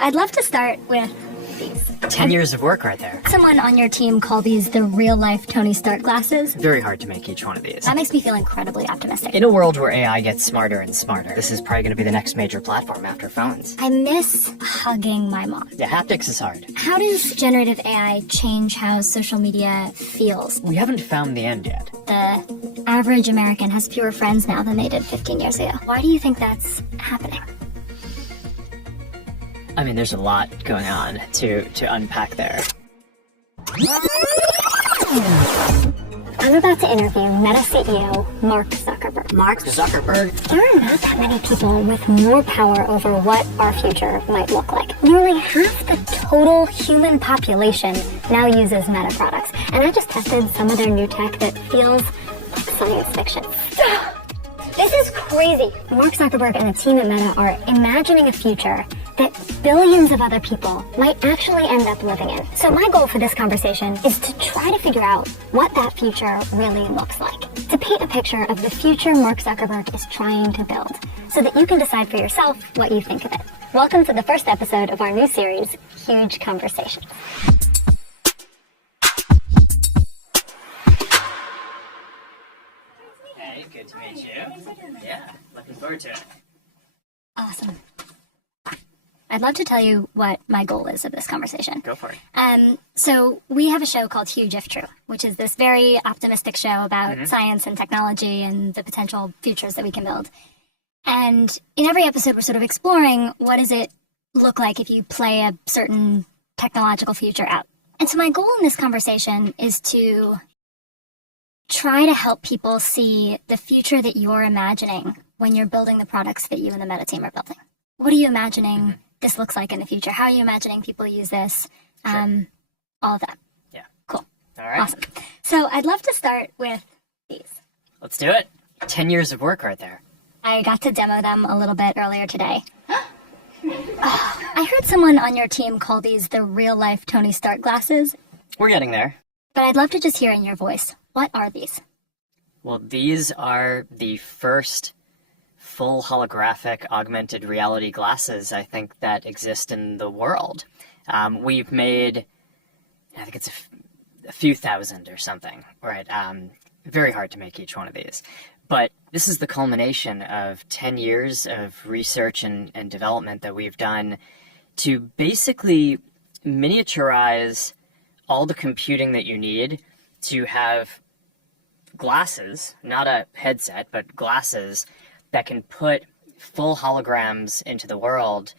I'd love to start with these. 10 years of work right there. Someone on your team called these the real-life Tony Stark glasses. Very hard to make each one of these. That makes me feel incredibly optimistic. In a world where AI gets smarter and smarter, this is probably going to be the next major platform after phones. I miss hugging my mom. Yeah, haptics is hard. How does generative AI change how social media feels? We haven't found the end yet. The average American has fewer friends now than they did 15 years ago. Why do you think that's happening? I mean, there's a lot going on to unpack there. I'm about to interview Meta CEO Mark Zuckerberg. Mark Zuckerberg? There are not that many people with more power over what our future might look like. Nearly half the total human population now uses Meta products. And I just tested some of their new tech that feels like science fiction. This is crazy. Mark Zuckerberg and the team at Meta are imagining a future that billions of other people might actually end up living in. So my goal for this conversation is to try to figure out what that future really looks like. To paint a picture of the future Mark Zuckerberg is trying to build, so that you can decide for yourself what you think of it. Welcome to the first episode of our new series, Huge Conversations. Hey, good to meet you. Yeah, looking forward to it. Awesome. I'd love to tell you what my goal is of this conversation. Go for it. So we have a show called Huge If True, which is this very optimistic show about science and technology and the potential futures that we can build. And in every episode, we're sort of exploring what does it look like if you play a certain technological future out. And so my goal in this conversation is to try to help people see the future that you're imagining when you're building the products that you and the Meta team are building. What are you imagining this looks like in the future? How are you imagining people use this? Sure. All of that. Yeah. Cool. All right. Awesome. So I'd love to start with these. Let's do it. 10 years of work right there. I got to demo them a little bit earlier today. I heard someone on your team call these the real-life Tony Stark glasses. We're getting there. But I'd love to just hear in your voice, what are these? Well, these are the first full holographic augmented reality glasses, I think, that exist in the world. We've made, I think it's a few thousand or something, right? Very hard to make each one of these. But this is the culmination of 10 years of research and development that we've done to basically miniaturize all the computing that you need to have glasses, not a headset, but glasses that can put full holograms into the world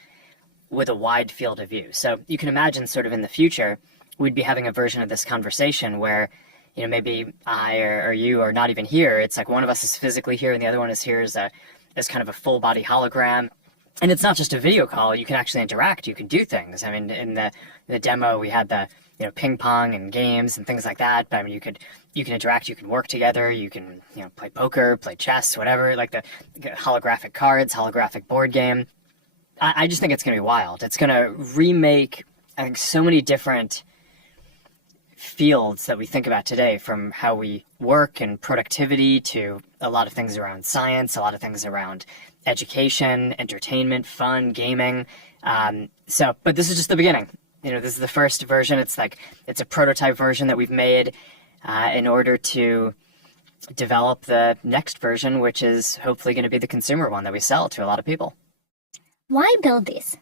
with a wide field of view. So you can imagine sort of in the future, we'd be having a version of this conversation where, you know, maybe I or you are not even here. It's like one of us is physically here and the other one is here as kind of a full body hologram. And it's not just a video call. You can actually interact. You can do things. I mean, in the demo, we had the, you know, ping pong and games and things like that. But I mean, you can interact. You can work together. You can, you know, play poker, play chess, whatever. Like the holographic cards, holographic board game. I just think it's going to be wild. It's going to remake, I think, so many different fields that we think about today, from how we work and productivity to a lot of things around science, a lot of things around education, entertainment, fun, gaming. But this is just the beginning. You know, this is the first version. It's a prototype version that we've made in order to develop the next version, which is hopefully going to be the consumer one that we sell to a lot of people. Why build these?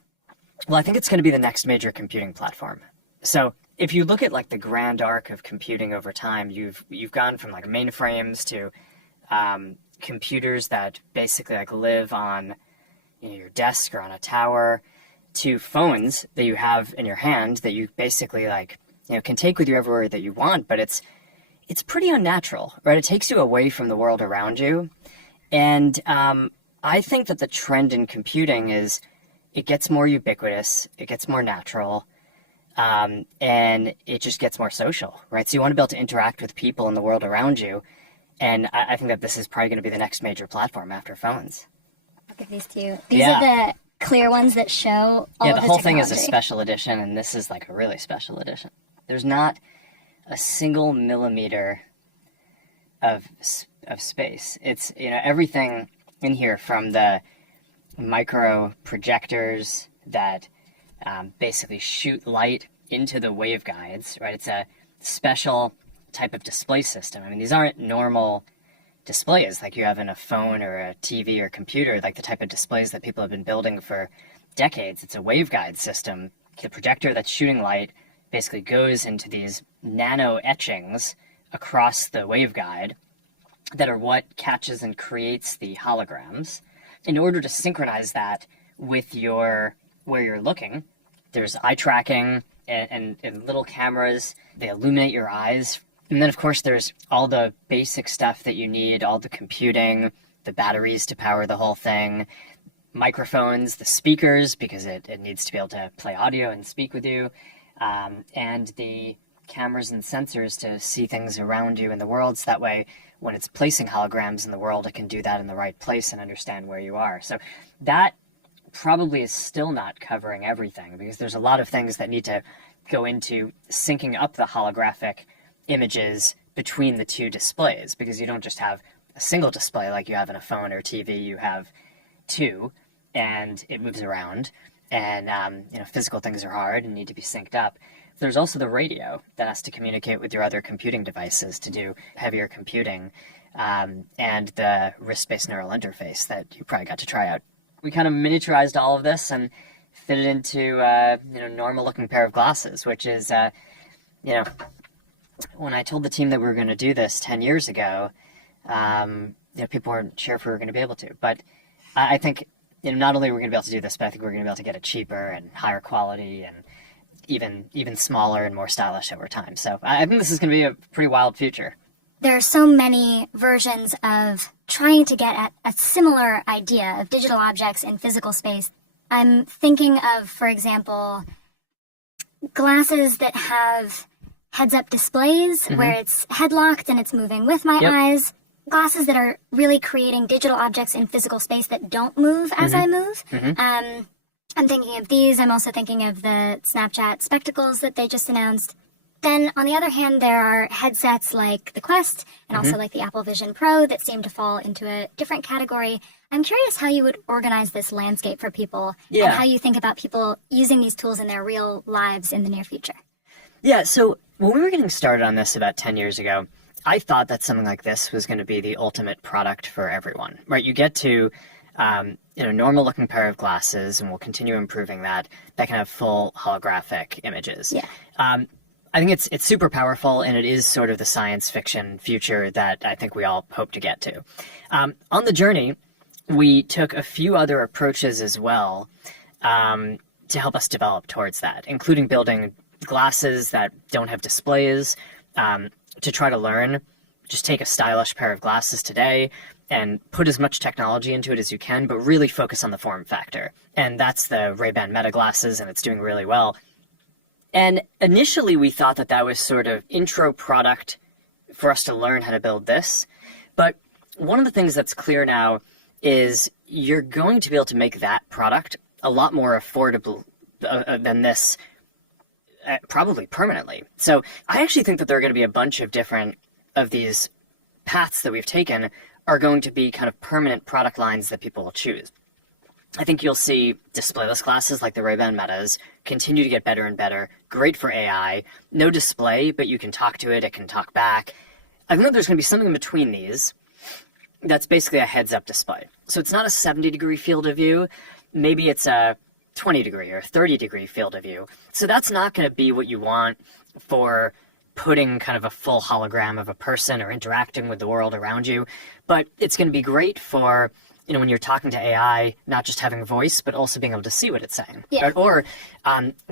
Well, I think it's going to be the next major computing platform. So if you look at like the grand arc of computing over time, you've gone from like mainframes to computers that basically like live on, you know, your desk or on a tower, to phones that you have in your hand that you basically like, you know, can take with you everywhere that you want, but it's pretty unnatural, right? It takes you away from the world around you. And I think that the trend in computing is it gets more ubiquitous, it gets more natural, and it just gets more social, right? So you want to be able to interact with people in the world around you. And I think that this is probably going to be the next major platform after phones. I'll give these to you. These are the clear ones that show all of the whole technology. thing is a special edition, and this is like a really special edition. There's not a single millimeter of space. It's, you know, everything in here, from the micro projectors that basically shoot light into the waveguides, right? It's a special type of display system. I mean, these aren't normal displays like you have in a phone or a TV or computer, like the type of displays that people have been building for decades. It's a waveguide system. The projector that's shooting light basically goes into these nano etchings across the waveguide that are what catches and creates the holograms. In order to synchronize that with where you're looking, there's eye tracking and little cameras. They illuminate your eyes. And then, of course, there's all the basic stuff that you need, all the computing, the batteries to power the whole thing, microphones, the speakers, because it needs to be able to play audio and speak with you, and the cameras and sensors to see things around you in the world. So that way, when it's placing holograms in the world, it can do that in the right place and understand where you are. So that probably is still not covering everything, because there's a lot of things that need to go into syncing up the holographic images between the two displays, because you don't just have a single display like you have in a phone or TV. You have two, and it moves around, and physical things are hard and need to be synced up. There's also the radio that has to communicate with your other computing devices to do heavier computing, and the wrist-based neural interface that you probably got to try out. We kind of miniaturized all of this and fit it into normal-looking pair of glasses, which is when I told the team that we were going to do this 10 years ago, people weren't sure if we were going to be able to. But I think not only are we going to be able to do this, but I think we're going to be able to get it cheaper and higher quality and even smaller and more stylish over time. So I think this is going to be a pretty wild future. There are so many versions of trying to get at a similar idea of digital objects in physical space. I'm thinking of, for example, glasses that have heads-up displays where it's head-locked and it's moving with my eyes. Glasses that are really creating digital objects in physical space that don't move as I move. I'm thinking of these. I'm also thinking of the Snapchat spectacles that they just announced. Then, on the other hand, there are headsets like the Quest and also like the Apple Vision Pro that seem to fall into a different category. I'm curious how you would organize this landscape for people and how you think about people using these tools in their real lives in the near future. Yeah, so when we were getting started on this about 10 years ago, I thought that something like this was going to be the ultimate product for everyone, right? You get to, normal looking pair of glasses, and we'll continue improving that can have full holographic images. Yeah. I think it's super powerful, and it is sort of the science fiction future that I think we all hope to get to. On the journey, we took a few other approaches as well to help us develop towards that, including building glasses that don't have displays, to try to learn. Just take a stylish pair of glasses today and put as much technology into it as you can, but really focus on the form factor. And that's the Ray-Ban Meta glasses, and it's doing really well. And initially we thought that was sort of intro product for us to learn how to build this. But one of the things that's clear now is you're going to be able to make that product a lot more affordable than this, probably permanently. So I actually think that there are going to be a bunch of different of these paths that we've taken are going to be kind of permanent product lines that people will choose. I think you'll see displayless glasses like the Ray-Ban Metas continue to get better and better. Great for AI. No display, but you can talk to it. It can talk back. I think that there's going to be something in between these that's basically a heads-up display. So it's not a 70-degree field of view. Maybe it's a 20-degree or 30-degree field of view. So that's not going to be what you want for putting kind of a full hologram of a person or interacting with the world around you. But it's going to be great for, when you're talking to AI, not just having a voice, but also being able to see what it's saying. Yeah. Right? Or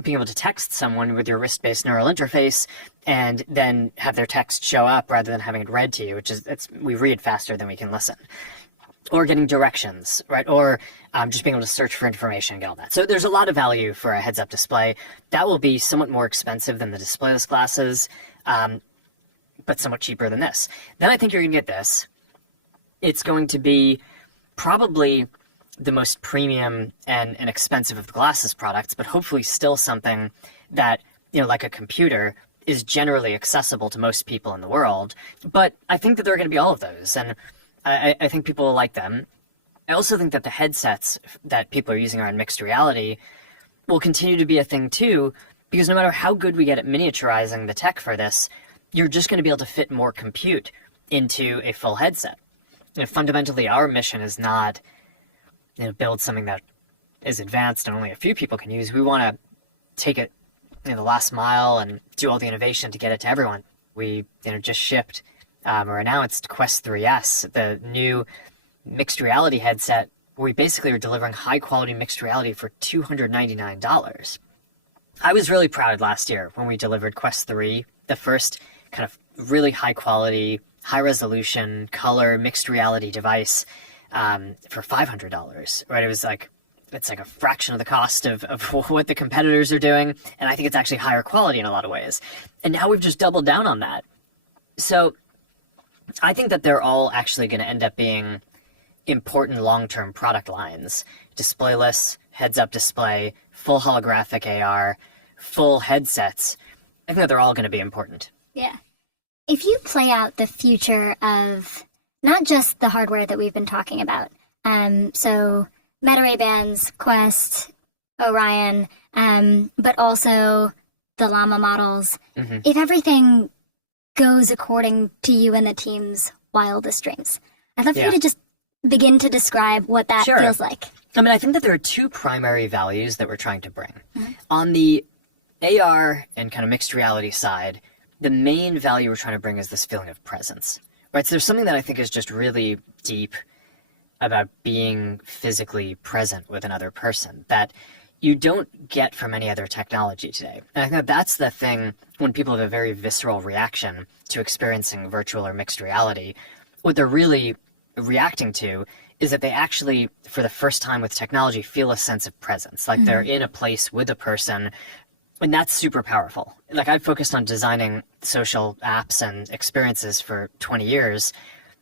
being able to text someone with your wrist-based neural interface and then have their text show up rather than having it read to you, we read faster than we can listen. Or getting directions, right? Or just being able to search for information and get all that. So there's a lot of value for a heads-up display. That will be somewhat more expensive than the displayless glasses, but somewhat cheaper than this. Then I think you're going to get this. It's going to be probably the most premium and expensive of the glasses products, but hopefully still something that, like a computer, is generally accessible to most people in the world. But I think that there are going to be all of those, and I think people will like them. I also think that the headsets that people are using are in mixed reality. will continue to be a thing too, because no matter how good we get at miniaturizing the tech for this, you're just going to be able to fit more compute into a full headset. Fundamentally, our mission is not build something that is advanced and only a few people can use. We want to take it the last mile and do all the innovation to get it to everyone. We just shipped or announced Quest 3S, the new mixed reality headset, where we basically are delivering high quality mixed reality for $299. I was really proud last year when we delivered Quest 3, the first kind of really high quality, high resolution, color mixed reality device for $500, right? It's like a fraction of the cost of what the competitors are doing. And I think it's actually higher quality in a lot of ways. And now we've just doubled down on that. So I think that they're all actually going to end up being important long-term product lines. Displayless, heads-up display, full holographic AR, full headsets. I think that they're all going to be important. Yeah. If you play out the future of not just the hardware that we've been talking about, so Meta Ray-Bans, Quest, Orion, but also the Llama models, if everything goes according to you and the team's wildest dreams, I'd love for you to just begin to describe what that feels like. I mean, I think that there are two primary values that we're trying to bring. On the AR and kind of mixed reality side, the main value we're trying to bring is this feeling of presence, right? So there's something that I think is just really deep about being physically present with another person that you don't get from any other technology today. And I think that that's the thing when people have a very visceral reaction to experiencing virtual or mixed reality. What they're really reacting to is that they actually, for the first time with technology, feel a sense of presence, like they're in a place with a person, and that's super powerful. Like, I've focused on designing social apps and experiences for 20 years.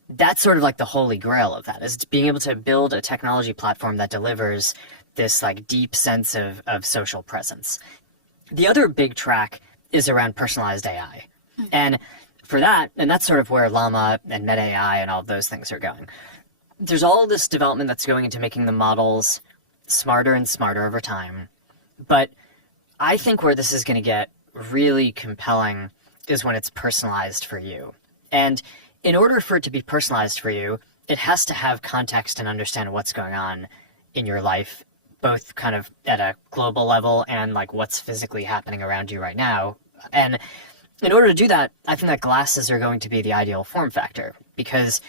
That's sort of like the holy grail of that, is being able to build a technology platform that delivers this like deep sense of social presence. The other big track is around personalized AI. And for that, and that's sort of where Llama and Meta AI and all of those things are going. There's all this development that's going into making the models smarter and smarter over time. But I think where this is going to get really compelling is when it's personalized for you. And in order for it to be personalized for you, it has to have context and understand what's going on in your life, both kind of at a global level and like what's physically happening around you right now. And in order to do that, I think that glasses are going to be the ideal form factor, because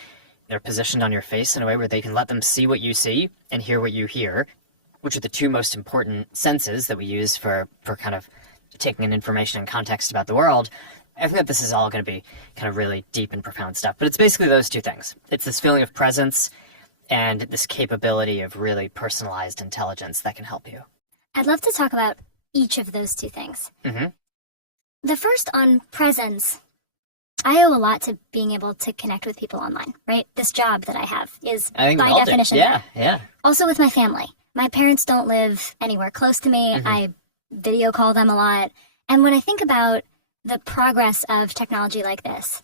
they're positioned on your face in a way where they can let them see what you see and hear what you hear, which are the two most important senses that we use for kind of taking in information and context about the world. I think that this is all going to be kind of really deep and profound stuff. But it's basically those two things. It's this feeling of presence and this capability of really personalized intelligence that can help you. I'd love to talk about each of those two things. The first, on presence, I owe a lot to being able to connect with people online, right? This job that I have is by definition. Yeah. Also with my family. My parents don't live anywhere close to me. I video call them a lot. And when I think about the progress of technology like this,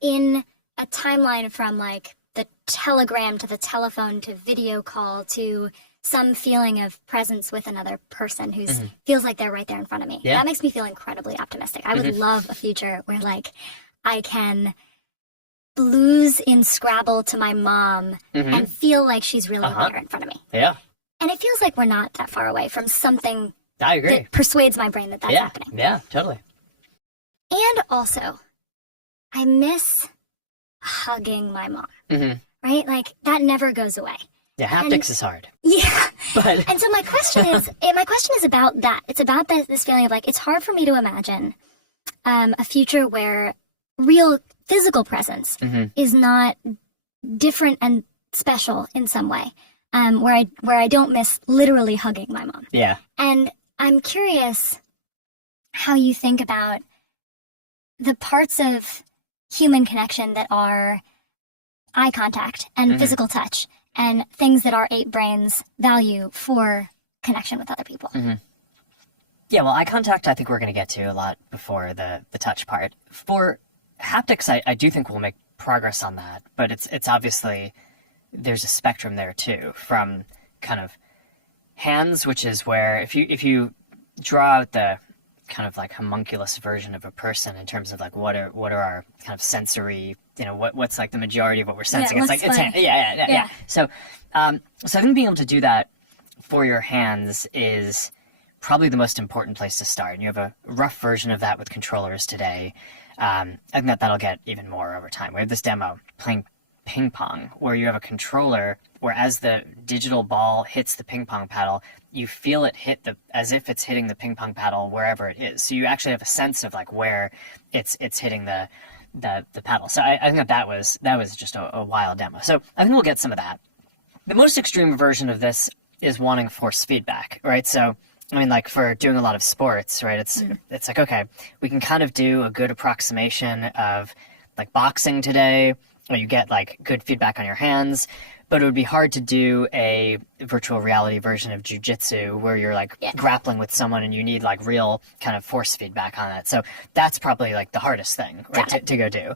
in a timeline from like the telegram to the telephone to video call to some feeling of presence with another person who feels like they're right there in front of me. That makes me feel incredibly optimistic. I would love a future where like I can blues in Scrabble to my mom and feel like she's really there in front of me. Yeah. And it feels like we're not that far away from something I agree. that persuades my brain that that's happening. Yeah, totally. And also, I miss hugging my mom, right? Like, that never goes away. Yeah, haptics is hard. Yeah. But And so my question is about that. It's about this feeling of like, it's hard for me to imagine a future where real physical presence is not different and special in some way, where I don't miss literally hugging my mom. Yeah. And I'm curious how you think about the parts of human connection that are eye contact and physical touch, and things that our ape brains value for connection with other people. Yeah, well, eye contact I think we're going to get to a lot before the touch part. For haptics, I do think we'll make progress on that, but it's obviously, there's a spectrum there too, from kind of hands, which is where if you draw out the kind of like homunculus version of a person in terms of like what are our kind of sensory, what's like the majority of what we're sensing. Yeah, it's like it's yeah. So I think being able to do that for your hands is probably the most important place to start. And you have a rough version of that with controllers today. I think that'll get even more over time. We have this demo playing ping pong where you have a controller where as the digital ball hits the ping pong paddle, you feel it hit as if it's hitting the ping pong paddle wherever it is. So you actually have a sense of like where it's hitting the paddle. So I think that was just a wild demo. So I think we'll get some of that. The most extreme version of this is wanting force feedback, right? So I mean, like for doing a lot of sports, right? It's like, okay, we can kind of do a good approximation of like boxing today, where you get like good feedback on your hands, but it would be hard to do a virtual reality version of jiu-jitsu where you're like grappling with someone and you need like real kind of force feedback on it. So that's probably like the hardest thing, right, to go do.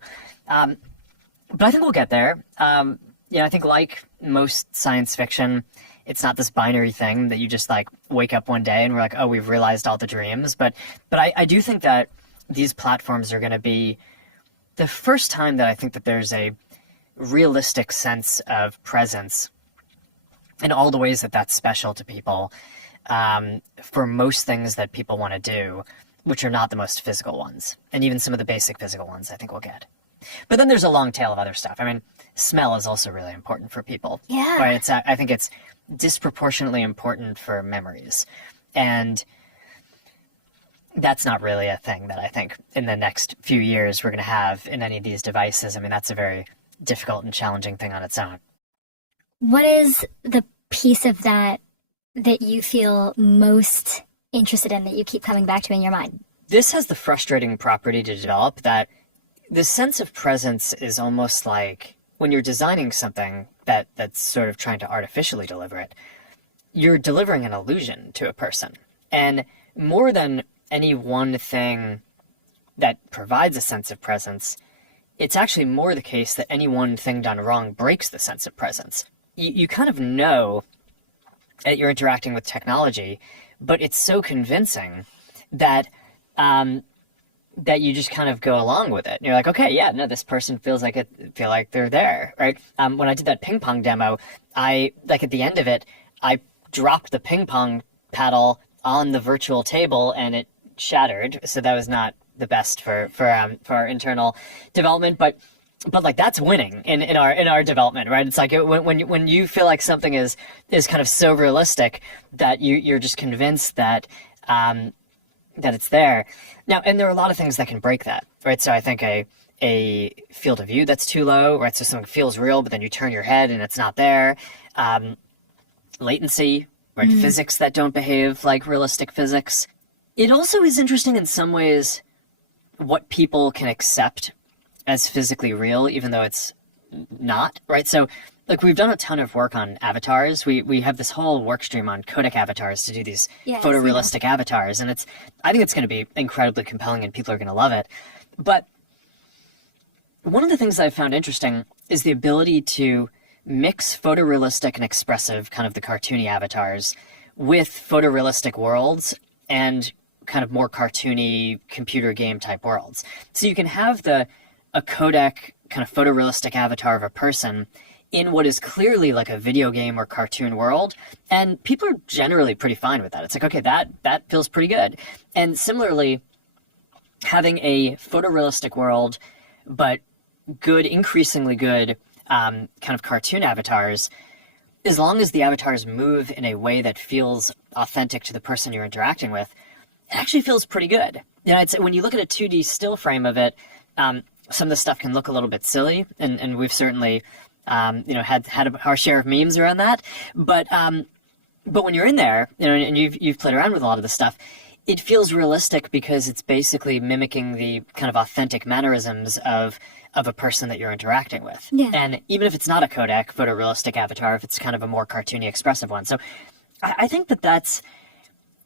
But I think we'll get there. I think like most science fiction, it's not this binary thing that you just like wake up one day and we're like, oh, we've realized all the dreams. But I do think that these platforms are going to be the first time that I think that there's a realistic sense of presence in all the ways that that's special to people for most things that people want to do, which are not the most physical ones. And even some of the basic physical ones I think we'll get. But then there's a long tail of other stuff. I mean, smell is also really important for people. Yeah. Right? I think it's disproportionately important for memories. And that's not really a thing that I think in the next few years we're going to have in any of these devices. I mean, that's a very difficult and challenging thing on its own. What is the piece of that you feel most interested in, that you keep coming back to in your mind? This has the frustrating property to develop that the sense of presence is almost like when you're designing something that's sort of trying to artificially deliver it, you're delivering an illusion to a person. And more than any one thing that provides a sense of presence, it's actually more the case that any one thing done wrong breaks the sense of presence. You kind of know that you're interacting with technology, but it's so convincing that that you just kind of go along with it. And you're like, okay, yeah, no, this person feel like they're there, right? When I did that ping pong demo, at the end of it, I dropped the ping pong paddle on the virtual table and it shattered. So that was not the best for our internal development, but like that's winning in our development, right? It's like when you feel like something is kind of so realistic that you're just convinced that it's there. Now, and there are a lot of things that can break that, right? So I think a field of view that's too low, right? So something feels real, but then you turn your head and it's not there. Latency, right? Mm-hmm. Physics that don't behave like realistic physics. It also is interesting in some ways what people can accept as physically real, even though it's not, right? So like we've done a ton of work on avatars. We have this whole work stream on codec avatars to do these photorealistic avatars. And I think it's going to be incredibly compelling and people are going to love it. But one of the things that I've found interesting is the ability to mix photorealistic and expressive, kind of the cartoony avatars, with photorealistic worlds and kind of more cartoony computer game type worlds. So you can have a codec kind of photorealistic avatar of a person in what is clearly like a video game or cartoon world, and people are generally pretty fine with that. It's like, okay, that feels pretty good. And similarly, having a photorealistic world, but good, increasingly good kind of cartoon avatars, as long as the avatars move in a way that feels authentic to the person you're interacting with, it actually feels pretty good. I'd say when you look at a 2D still frame of it, some of the stuff can look a little bit silly, and we've certainly had our share of memes around that. But when you're in there, and you've played around with a lot of this stuff, it feels realistic because it's basically mimicking the kind of authentic mannerisms of a person that you're interacting with. Yeah. And even if it's not a codec photorealistic avatar, if it's kind of a more cartoony, expressive one. So I think that's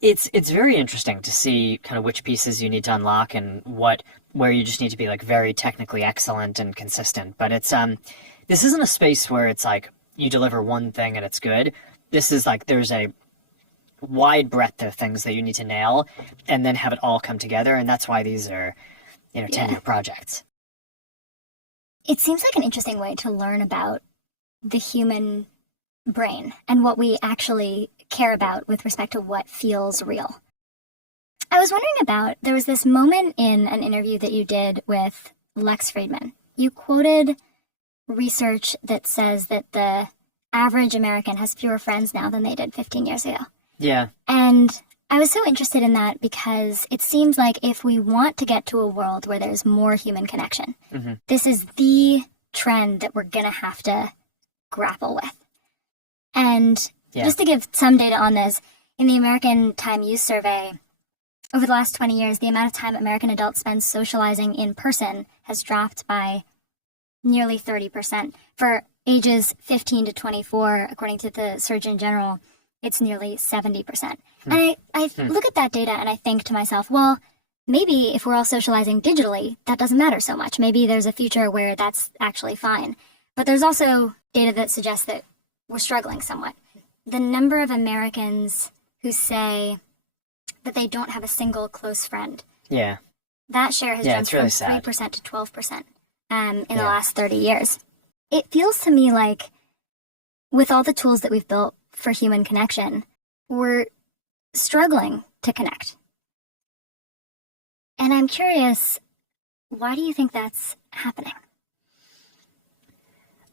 it's very interesting to see kind of which pieces you need to unlock and where you just need to be like very technically excellent and consistent. But it's this isn't a space where it's like you deliver one thing and it's good. This is like there's a wide breadth of things that you need to nail and then have it all come together. And that's why these are, 10-year projects. It seems like an interesting way to learn about the human brain and what we actually care about with respect to what feels real. I was wondering there was this moment in an interview that you did with Lex Friedman. You quoted research that says that the average American has fewer friends now than they did 15 years ago. Yeah. And I was so interested in that because it seems like if we want to get to a world where there's more human connection, this is the trend that we're going to have to grapple with. And just to give some data on this, in the American Time Use Survey, over the last 20 years, the amount of time American adults spend socializing in person has dropped by nearly 30%. For ages 15 to 24, according to the Surgeon General, it's nearly 70%. And I look at that data and I think to myself, well, maybe if we're all socializing digitally, that doesn't matter so much. Maybe there's a future where that's actually fine. But there's also data that suggests that we're struggling somewhat. The number of Americans who say that they don't have a single close friend. Yeah. That share has jumped really from 3% sad. to 12% in the last 30 years. It feels to me like with all the tools that we've built for human connection, we're struggling to connect. And I'm curious, why do you think that's happening?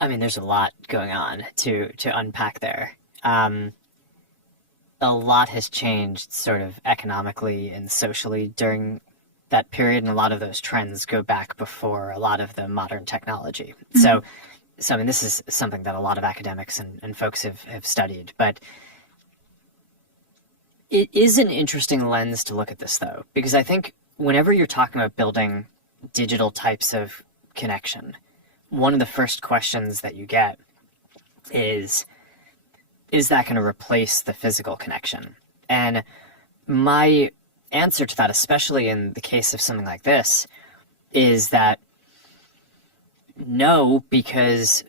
I mean, there's a lot going on to unpack there. A lot has changed sort of economically and socially during that period, and a lot of those trends go back before a lot of the modern technology. So I mean, this is something that a lot of academics and folks have studied, but it is an interesting lens to look at this, though, because I think whenever you're talking about building digital types of connection, one of the first questions that you get is that going to replace the physical connection? And my answer to that, especially in the case of something like this, is that no, because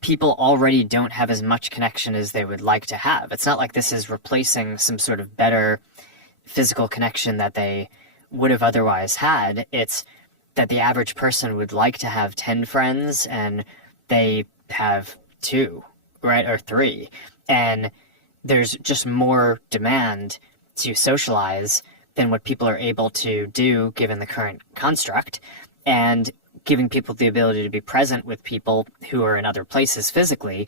people already don't have as much connection as they would like to have. It's not like this is replacing some sort of better physical connection that they would have otherwise had. It's that the average person would like to have 10 friends and they have 2, right? Or 3. And there's just more demand to socialize than what people are able to do given the current construct. And giving people the ability to be present with people who are in other places physically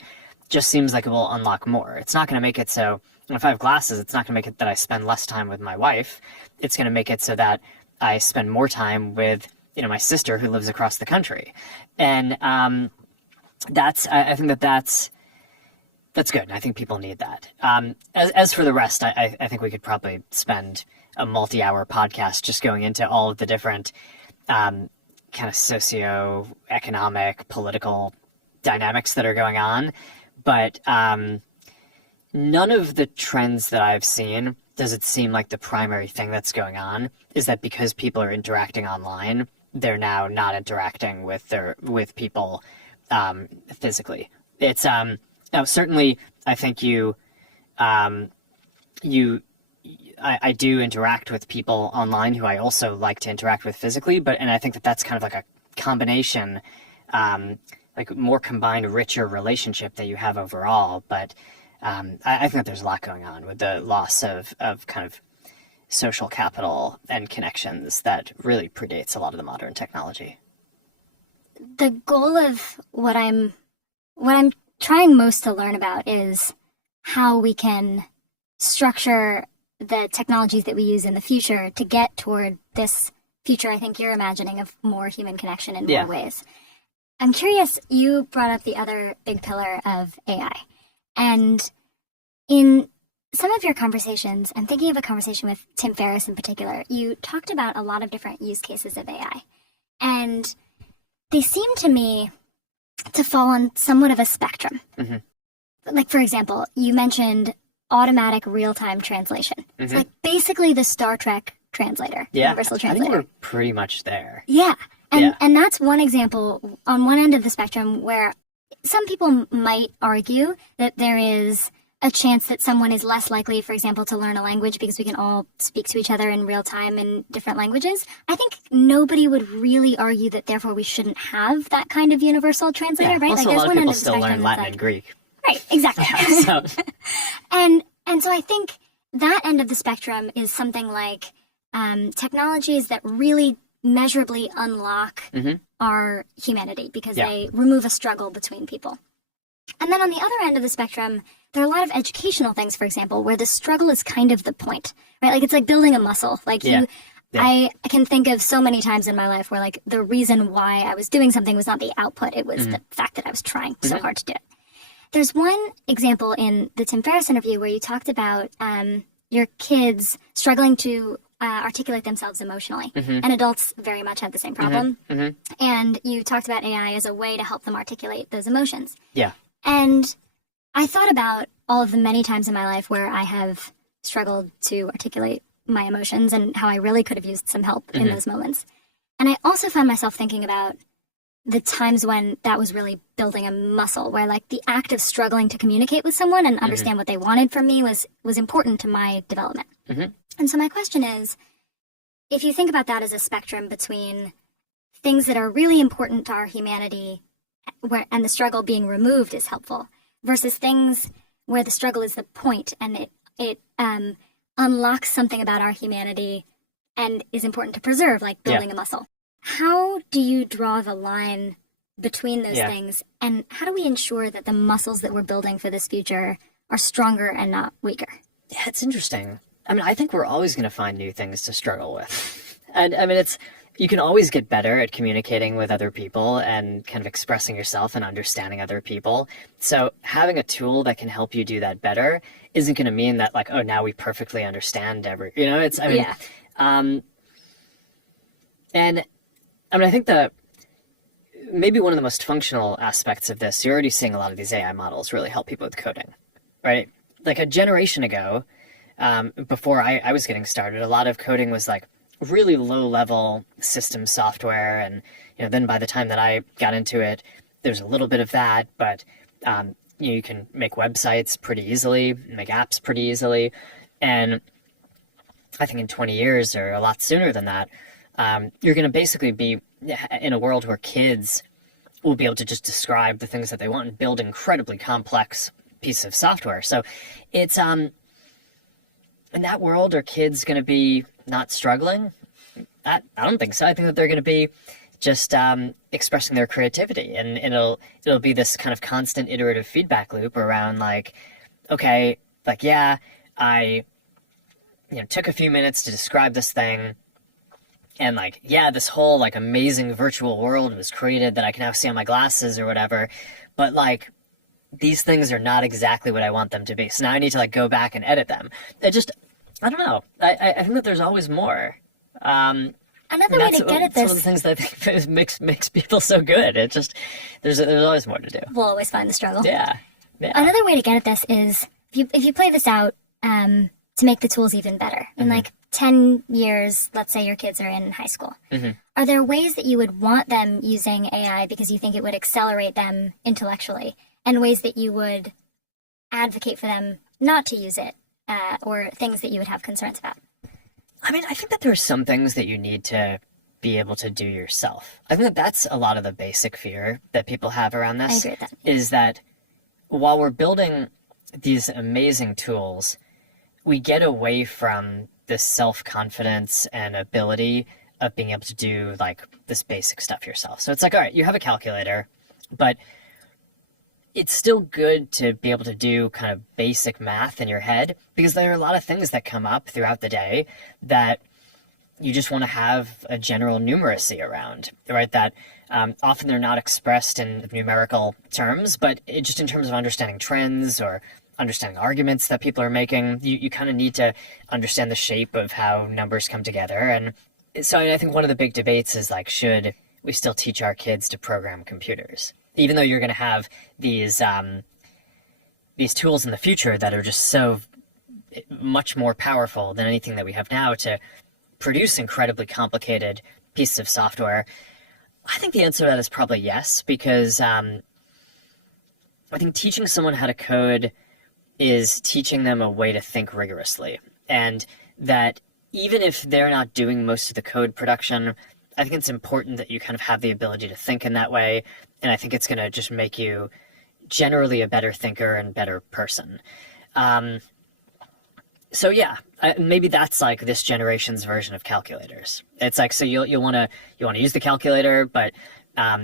just seems like it will unlock more. It's not going to make it so, if I have glasses, it's not going to make it that I spend less time with my wife. It's going to make it so that I spend more time with, my sister who lives across the country. And I think that's good. I think people need that. As for the rest, I think we could probably spend a multi-hour podcast just going into all of the different kind of socio-economic, political dynamics that are going on. But none of the trends that I've seen does it seem like the primary thing that's going on is that because people are interacting online, they're now not interacting with people physically. It's now certainly I think I do interact with people online who I also like to interact with physically, and I think that's kind of like a combination, like more combined, richer relationship that you have overall. But I think that there's a lot going on with the loss of kind of social capital and connections that really predates a lot of the modern technology. The goal of what I'm trying most to learn about is how we can structure the technologies that we use in the future to get toward this future I think you're imagining of more human connection in more ways. I'm curious, you brought up the other big pillar of AI. And in some of your conversations, I'm thinking of a conversation with Tim Ferriss in particular, you talked about a lot of different use cases of AI. And they seem to me to fall on somewhat of a spectrum. Mm-hmm. Like, for example, you mentioned automatic real-time translation. Mm-hmm. It's like basically the Star Trek translator, universal translator. I think we're pretty much there. Yeah. And that's one example on one end of the spectrum where some people might argue that there is a chance that someone is less likely, for example, to learn a language because we can all speak to each other in real time in different languages, I think nobody would really argue that therefore we shouldn't have that kind of universal translator, right? Also, like, a lot of people still learn Latin and Greek. Right, exactly. So. and so I think that end of the spectrum is something like technologies that really measurably unlock our humanity because they remove a struggle between people. And then on the other end of the spectrum, there are a lot of educational things, for example, where the struggle is kind of the point, right? Like it's like building a muscle. Like I can think of so many times in my life where like the reason why I was doing something was not the output. It was the fact that I was trying so hard to do it. There's one example in the Tim Ferriss interview where you talked about your kids struggling to articulate themselves emotionally. And adults very much have the same problem. And you talked about AI as a way to help them articulate those emotions. Yeah. And I thought about all of the many times in my life where I have struggled to articulate my emotions and how I really could have used some help in those moments. And I also found myself thinking about the times when that was really building a muscle, where like the act of struggling to communicate with someone and understand what they wanted from me was important to my development. And so my question is, if you think about that as a spectrum between things that are really important to our humanity and the struggle being removed is helpful, versus things where the struggle is the point and it unlocks something about our humanity and is important to preserve, like building a muscle. How do you draw the line between those things, and how do we ensure that the muscles that we're building for this future are stronger and not weaker? Yeah, it's interesting. I mean, I think we're always going to find new things to struggle with. And I mean, you can always get better at communicating with other people and kind of expressing yourself and understanding other people. So having a tool that can help you do that better isn't going to mean that like, oh, now we perfectly understand and I think that maybe one of the most functional aspects of this, you're already seeing a lot of these AI models really help people with coding, right? Like a generation ago, before I was getting started, a lot of coding was like really low level system software. And, then by the time that I got into it, there's a little bit of that, but, you can make websites pretty easily, make apps pretty easily. And I think in 20 years or a lot sooner than that, you're going to basically be in a world where kids will be able to just describe the things that they want and build incredibly complex pieces of software. So it's, in that world, are kids going to be not struggling? I don't think so. I think that they're going to be just expressing their creativity, and it'll be this kind of constant iterative feedback loop around like, okay, like, yeah, I took a few minutes to describe this thing, and like, yeah, this whole like amazing virtual world was created that I can now see on my glasses or whatever, but like these things are not exactly what I want them to be. So now I need to like go back and edit them. I don't know. I think that there's always more. Another way to get at this. Some of the things that I think makes people so good. It just, there's always more to do. We'll always find the struggle. Yeah. Another way to get at this is if you play this out to make the tools even better. In like 10 years, let's say your kids are in high school. Are there ways that you would want them using AI because you think it would accelerate them intellectually, and ways that you would advocate for them not to use it, or things that you would have concerns about? I mean, I think that there are some things that you need to be able to do yourself. I think that that's a lot of the basic fear that people have around this. I agree with that. Is that while we're building these amazing tools, we get away from this self-confidence and ability of being able to do like this basic stuff yourself. So it's like, all right, you have a calculator, but it's still good to be able to do kind of basic math in your head, because there are a lot of things that come up throughout the day that you just want to have a general numeracy around, right? That often they're not expressed in numerical terms, but just in terms of understanding trends or understanding arguments that people are making, you kind of need to understand the shape of how numbers come together. And so I think one of the big debates is like, should we still teach our kids to program computers? Even though you're going to have these tools in the future that are just so much more powerful than anything that we have now to produce incredibly complicated pieces of software, I think the answer to that is probably yes, because I think teaching someone how to code is teaching them a way to think rigorously. And that even if they're not doing most of the code production, I think it's important that you kind of have the ability to think in that way. And I think it's going to just make you generally a better thinker and better person. So yeah, maybe that's like this generation's version of calculators. It's like, so you'll want to use the calculator, but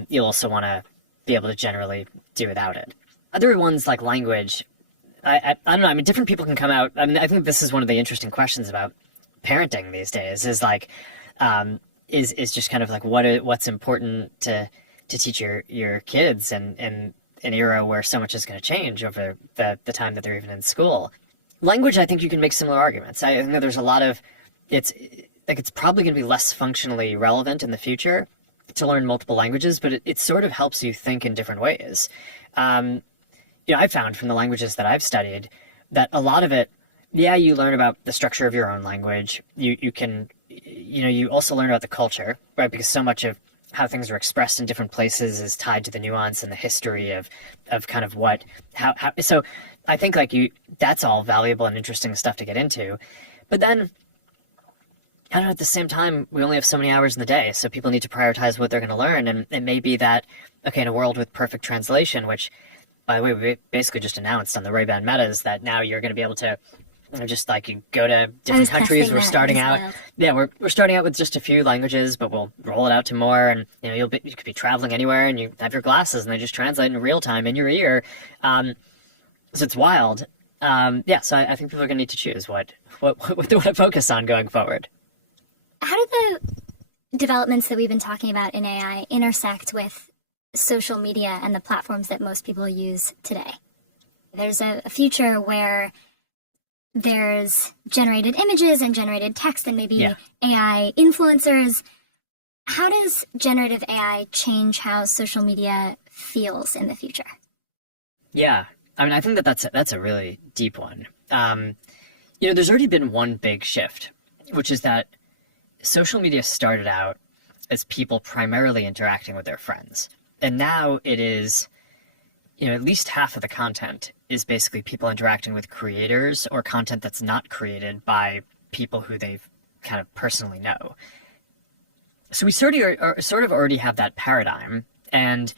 you'll also want to be able to generally do without it. Other ones like language, I don't know. I mean, different people can come out. I mean, I think this is one of the interesting questions about parenting these days. Is like, is just kind of like what's important to teach your kids in an era where so much is going to change over the time that they're even in school. Language, I think you can make similar arguments. I think that there's a lot of it's probably going to be less functionally relevant in the future to learn multiple languages, but it sort of helps you think in different ways. I've found from the languages that I've studied that a lot of it, yeah, you learn about the structure of your own language. You also learn about the culture, right? Because so much of how things are expressed in different places is tied to the nuance and the history of kind of how. So I think that's all valuable and interesting stuff to get into. But then, I don't know, at the same time, we only have so many hours in the day, so people need to prioritize what they're going to learn. And it may be that, okay, in a world with perfect translation, which, by the way, we basically just announced on the Ray-Ban Metas that now you're going to be able to just you go to different countries. We're starting out. Yeah, we're starting out with just a few languages, but we'll roll it out to more. And you could be traveling anywhere, and you have your glasses, and they just translate in real time in your ear. So it's wild. So I think people are going to need to choose what to focus on going forward. How do the developments that we've been talking about in AI intersect with social media and the platforms that most people use today? There's a future where there's generated images and generated text and maybe AI influencers. How does generative AI change how social media feels in the future? Yeah, I mean, I think that's a really deep one. There's already been one big shift, which is that social media started out as people primarily interacting with their friends. And now it is, at least half of the content is basically people interacting with creators or content that's not created by people who they kind of personally know. So we sort of already have that paradigm. And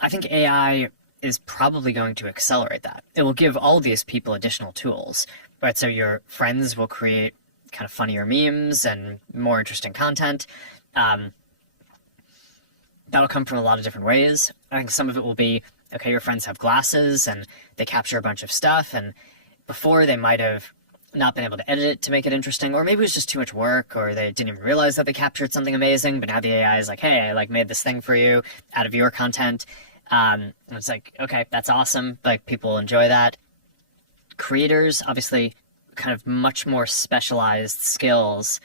I think AI is probably going to accelerate that. It will give all these people additional tools, right? So your friends will create kind of funnier memes and more interesting content. That'll come from a lot of different ways. I think some of it will be, okay, your friends have glasses and they capture a bunch of stuff, and before they might have not been able to edit it to make it interesting, or maybe it was just too much work, or they didn't even realize that they captured something amazing, but now the AI is like, hey, I made this thing for you out of your content. And it's like, okay, that's awesome. People enjoy that. Creators, obviously, kind of much more specialized skills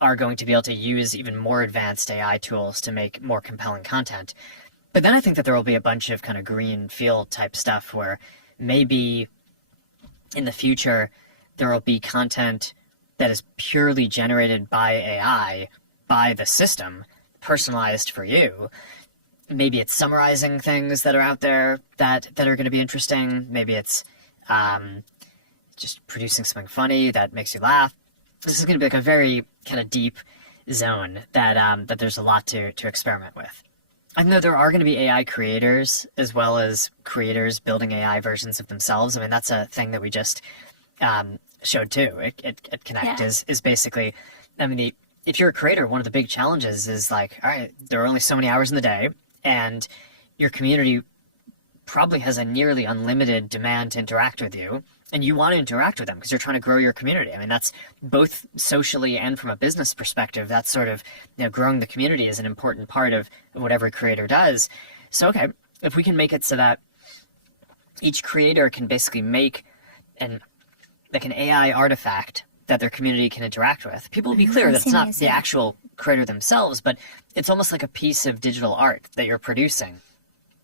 are going to be able to use even more advanced AI tools to make more compelling content. But then I think that there will be a bunch of kind of green field type stuff where maybe in the future there will be content that is purely generated by AI, by the system, personalized for you. Maybe it's summarizing things that are out there that are going to be interesting. Maybe it's just producing something funny that makes you laugh. This is going to be a very kind of deep zone that there's a lot to experiment with. I know there are going to be AI creators as well as creators building AI versions of themselves. I mean, that's a thing that we just showed too at Connect. Is basically, I mean, if you're a creator, one of the big challenges is all right, there are only so many hours in the day, and your community probably has a nearly unlimited demand to interact with you, and you want to interact with them because you're trying to grow your community. I mean, that's both socially and from a business perspective. That's sort of, growing the community is an important part of what every creator does. So, okay, if we can make it so that each creator can basically make an AI artifact that their community can interact with, people will be clear that it's not the actual creator themselves, but it's almost like a piece of digital art that you're producing,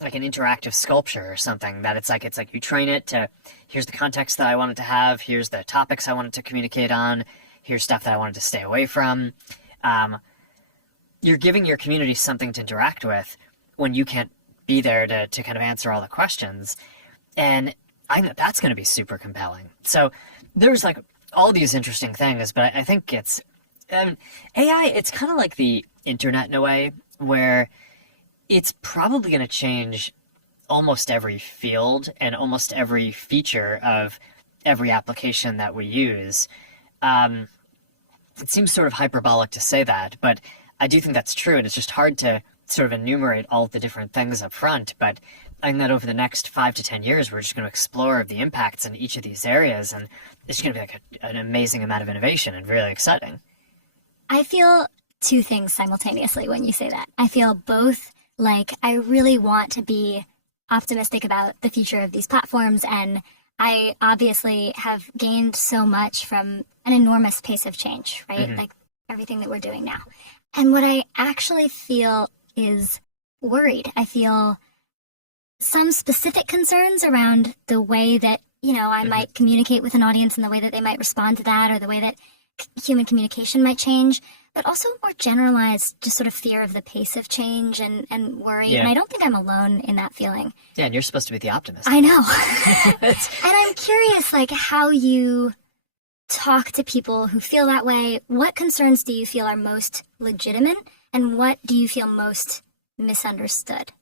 like an interactive sculpture or something, that it's like you train it to, here's the context that I want it to have, here's the topics I want it to communicate on, here's stuff that I want it to stay away from. You're giving your community something to interact with when you can't be there to kind of answer all the questions. And I think that's going to be super compelling. So there's like all these interesting things, but I think it's AI. It's kind of like the internet in a way, where it's probably going to change almost every field and almost every feature of every application that we use. It seems sort of hyperbolic to say that, but I do think that's true, and it's just hard to sort of enumerate all the different things up front. But I think that over the next 5 to 10 years, we're just going to explore the impacts in each of these areas, and it's going to be like an amazing amount of innovation and really exciting. I feel two things simultaneously when you say that. I feel both like I really want to be optimistic about the future of these platforms, and I obviously have gained so much from an enormous pace of change, right? Mm-hmm. Like everything that we're doing now. And what I actually feel is worried. I feel some specific concerns around the way that, I Mm-hmm. might communicate with an audience and the way that they might respond to that, or the way that human communication might change, but also more generalized, just sort of fear of the pace of change and worry. Yeah. And I don't think I'm alone in that feeling. Yeah, and you're supposed to be the optimist. I know. And I'm curious, like, how you talk to people who feel that way. What concerns do you feel are most legitimate, and what do you feel most misunderstood?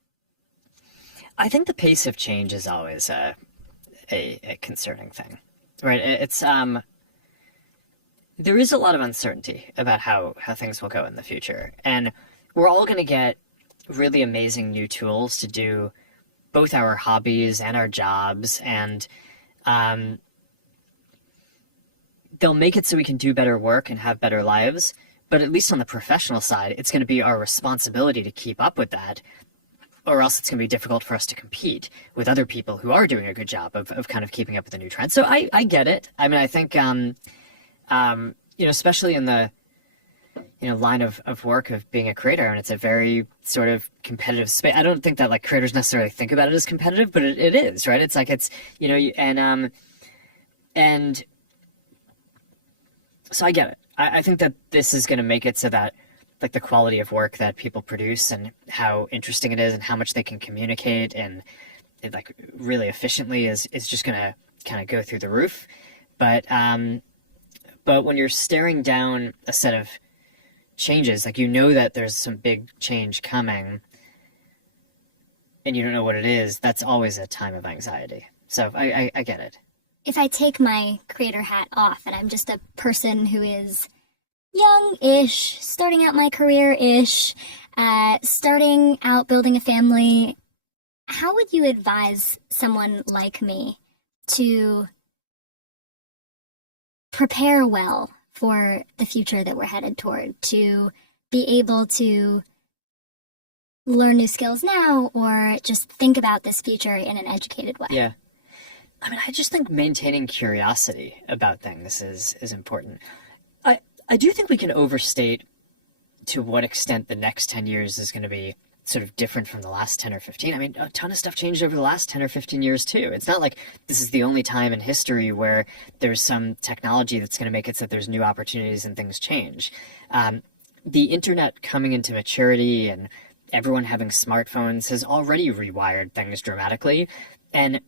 I think the pace of change is always a concerning thing, right? It's there is a lot of uncertainty about how things will go in the future, and we're all going to get really amazing new tools to do both our hobbies and our jobs, and they'll make it so we can do better work and have better lives. But at least on the professional side, it's going to be our responsibility to keep up with that, or else it's going to be difficult for us to compete with other people who are doing a good job of kind of keeping up with the new trends. So I get it. I mean, I think, especially in the, line of work of being a creator, and it's a very sort of competitive space. I don't think that like creators necessarily think about it as competitive, but it is, right? It's like, it's, and so I get it. I think that this is going to make it so that like the quality of work that people produce and how interesting it is and how much they can communicate and like really efficiently is just going to kind of go through the roof. But when you're staring down a set of changes, like that there's some big change coming and you don't know what it is, that's always a time of anxiety. So I get it. If I take my creator hat off and I'm just a person who is young-ish, starting out my career-ish, starting out building a family, how would you advise someone like me to prepare well for the future that we're headed toward, to be able to learn new skills now, or just think about this future in an educated way? Yeah. I mean, I just think maintaining curiosity about things is important. I do think we can overstate to what extent the next 10 years is going to be sort of different from the last 10 or 15. I mean, a ton of stuff changed over the last 10 or 15 years too. It's not like this is the only time in history where there's some technology that's going to make it so that there's new opportunities and things change. The internet coming into maturity and everyone having smartphones has already rewired things dramatically. And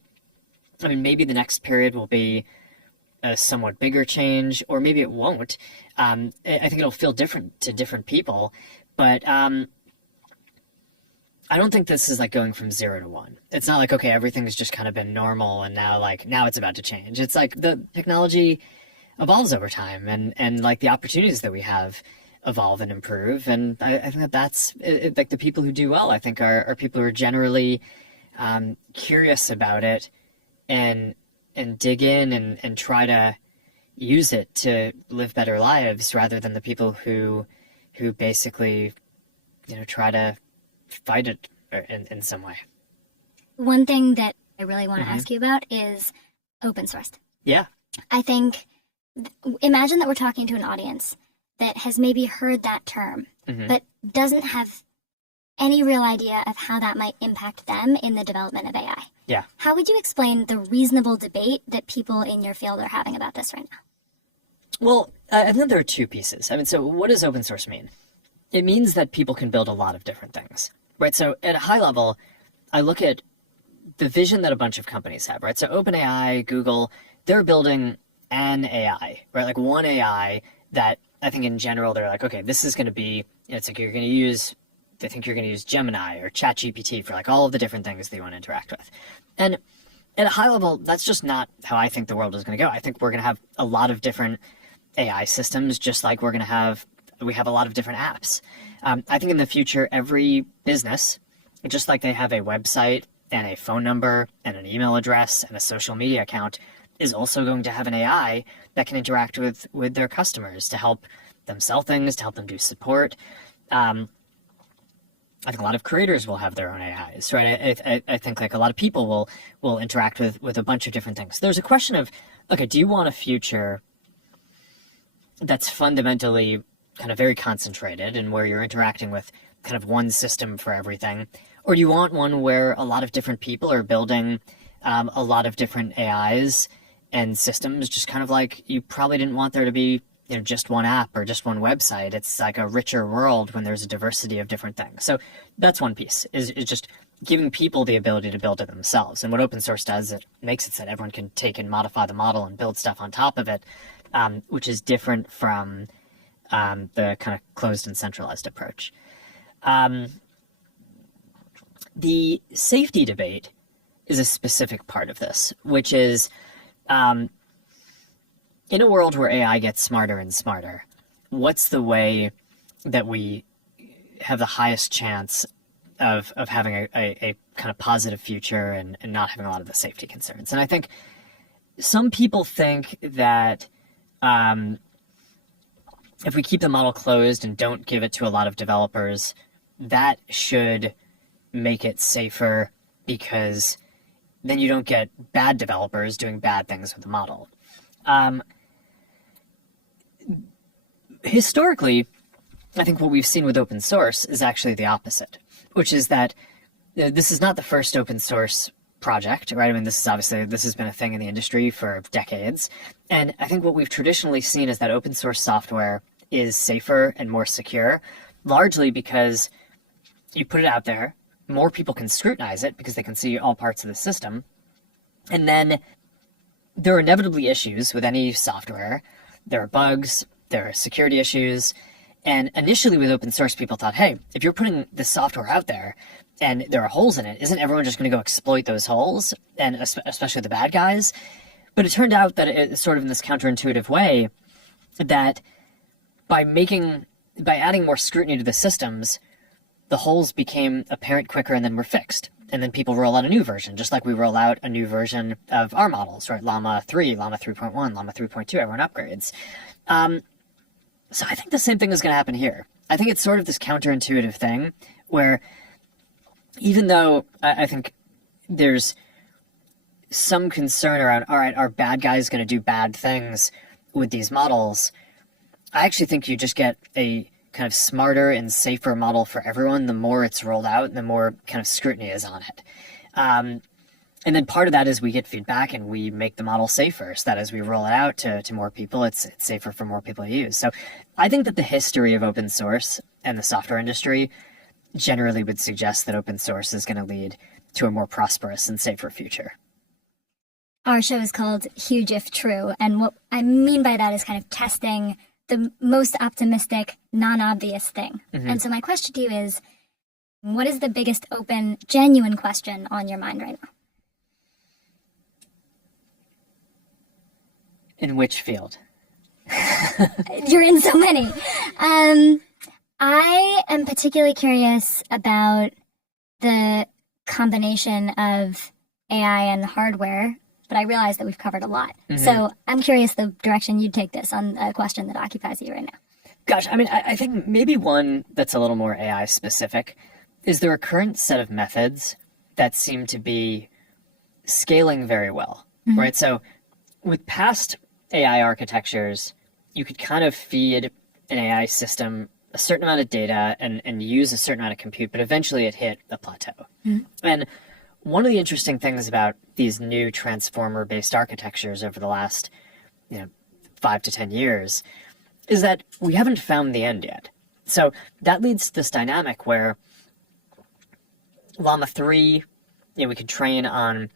I mean, maybe the next period will be a somewhat bigger change, or maybe it won't. I think it'll feel different to different people, but I don't think this is like going from 0 to 1. It's not like, okay, everything's just kind of been normal and now it's about to change. It's like the technology evolves over time, and like the opportunities that we have evolve and improve. And I think that's like the people who do well, I think are people who are generally curious about it and dig in and try to use it to live better lives, rather than the people who basically, try to fight it in some way. One thing that I really want to ask you about is open source. Yeah. I think, imagine that we're talking to an audience that has maybe heard that term, but doesn't have any real idea of how that might impact them in the development of AI. Yeah. How would you explain the reasonable debate that people in your field are having about this right now? Well, I think there are two pieces. I mean, so what does open source mean? It means that people can build a lot of different things, right? So at a high level, I look at the vision that a bunch of companies have, right? So OpenAI, Google, they're building an AI, right? Like one AI that I think in general, they're like, okay, this is going to be, it's like they think you're going to use Gemini or ChatGPT for like all of the different things that you want to interact with. And at a high level, that's just not how I think the world is going to go. I think we're going to have a lot of different AI systems, just like we have a lot of different apps. I think in the future, every business, just like they have a website and a phone number and an email address and a social media account, is also going to have an AI that can interact with their customers to help them sell things, to help them do support. I think a lot of creators will have their own AIs, right? I think like a lot of people will interact with a bunch of different things. There's a question of, okay, do you want a future that's fundamentally kind of very concentrated and where you're interacting with kind of one system for everything? Or do you want one where a lot of different people are building a lot of different AIs and systems, just kind of like you probably didn't want there to be just one app or just one website. It's like a richer world when there's a diversity of different things. So that's one piece, is just giving people the ability to build it themselves. And what open source does, it makes it so that everyone can take and modify the model and build stuff on top of it, which is different from the kind of closed and centralized approach. The safety debate is a specific part of this, which is in a world where AI gets smarter and smarter, what's the way that we have the highest chance of having a kind of positive future and not having a lot of the safety concerns? And I think some people think that if we keep the model closed and don't give it to a lot of developers, that should make it safer because then you don't get bad developers doing bad things with the model. Historically, I think what we've seen with open source is actually the opposite, which is that this is not the first open source project, right? I mean, this has been a thing in the industry for decades. And I think what we've traditionally seen is that open source software is safer and more secure, largely because you put it out there, more people can scrutinize it because they can see all parts of the system. And then there are inevitably issues with any software. There are bugs, there are security issues. And initially with open source, people thought, hey, if you're putting this software out there and there are holes in it, isn't everyone just going to go exploit those holes? And especially the bad guys. But it turned out that it's sort of in this counterintuitive way that by adding more scrutiny to the systems, the holes became apparent quicker and then were fixed. And then people roll out a new version, just like we roll out a new version of our models, right? Llama 3, Llama 3.1, Llama 3.2, everyone upgrades. So I think the same thing is going to happen here. I think it's sort of this counterintuitive thing where even though I think there's some concern around, all right, are bad guys going to do bad things with these models? I actually think you just get a kind of smarter and safer model for everyone the more it's rolled out and the more kind of scrutiny is on it. And then part of that is we get feedback and we make the model safer so that as we roll it out to more people, it's safer for more people to use. So I think that the history of open source and the software industry generally would suggest that open source is going to lead to a more prosperous and safer future. Our show is called Huge If True, and what I mean by that is kind of testing the most optimistic, non-obvious thing. Mm-hmm. And so my question to you is, what is the biggest open, genuine question on your mind right now? In which field? You're in so many. I am particularly curious about the combination of AI and hardware, but I realize that we've covered a lot. Mm-hmm. So I'm curious the direction you'd take this on a question that occupies you right now. Gosh, I mean, I think maybe one that's a little more AI specific is there a current set of methods that seem to be scaling very well, mm-hmm. right? So with past AI architectures, you could kind of feed an AI system a certain amount of data and use a certain amount of compute, but eventually it hit a plateau. Mm-hmm. And one of the interesting things about these new transformer-based architectures over the last 5 to 10 years is that we haven't found the end yet. So that leads to this dynamic where Llama 3 we could train on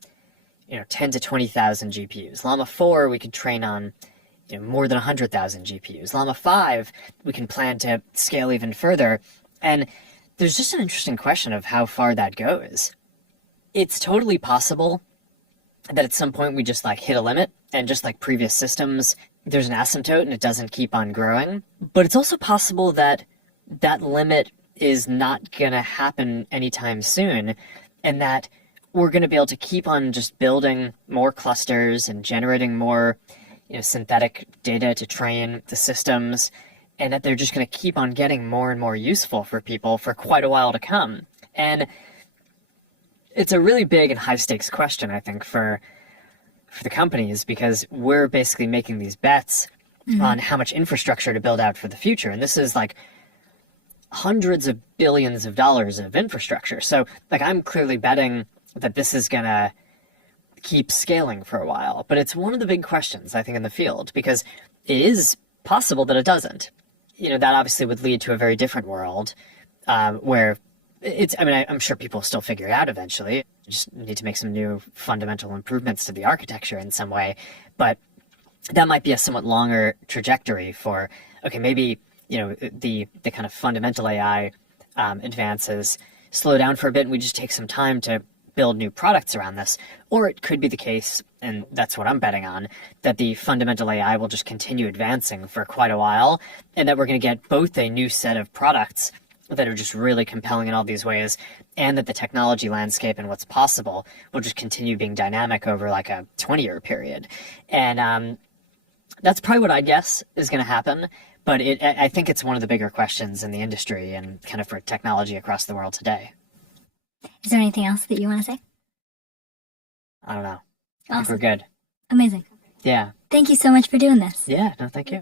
10 to 20,000 GPUs. Llama 4, we could train on more than 100,000 GPUs. Llama 5, we can plan to scale even further. And there's just an interesting question of how far that goes. It's totally possible that at some point we just hit a limit, and just like previous systems, there's an asymptote and it doesn't keep on growing. But it's also possible that that limit is not going to happen anytime soon, and that we're going to be able to keep on just building more clusters and generating more synthetic data to train the systems, and that they're just going to keep on getting more and more useful for people for quite a while to come. And it's a really big and high stakes question, I think, for the companies, because we're basically making these bets on how much infrastructure to build out for the future. And this is hundreds of billions of dollars of infrastructure. So I'm clearly betting that this is going to keep scaling for a while. But it's one of the big questions, I think, in the field, because it is possible that it doesn't. That obviously would lead to a very different world where I'm sure people will still figure it out eventually. You just need to make some new fundamental improvements to the architecture in some way. But that might be a somewhat longer trajectory for, okay, maybe, the kind of fundamental AI advances slow down for a bit and we just take some time to build new products around this. Or it could be the case, and that's what I'm betting on, that the fundamental AI will just continue advancing for quite a while, and that we're going to get both a new set of products that are just really compelling in all these ways, and that the technology landscape and what's possible will just continue being dynamic over a 20-year period. And that's probably what I guess is going to happen. But I think it's one of the bigger questions in the industry and kind of for technology across the world today. Is there anything else that you want to say? I don't know. Awesome. I think we're good. Amazing. Yeah. Thank you so much for doing this. Yeah, no, thank you.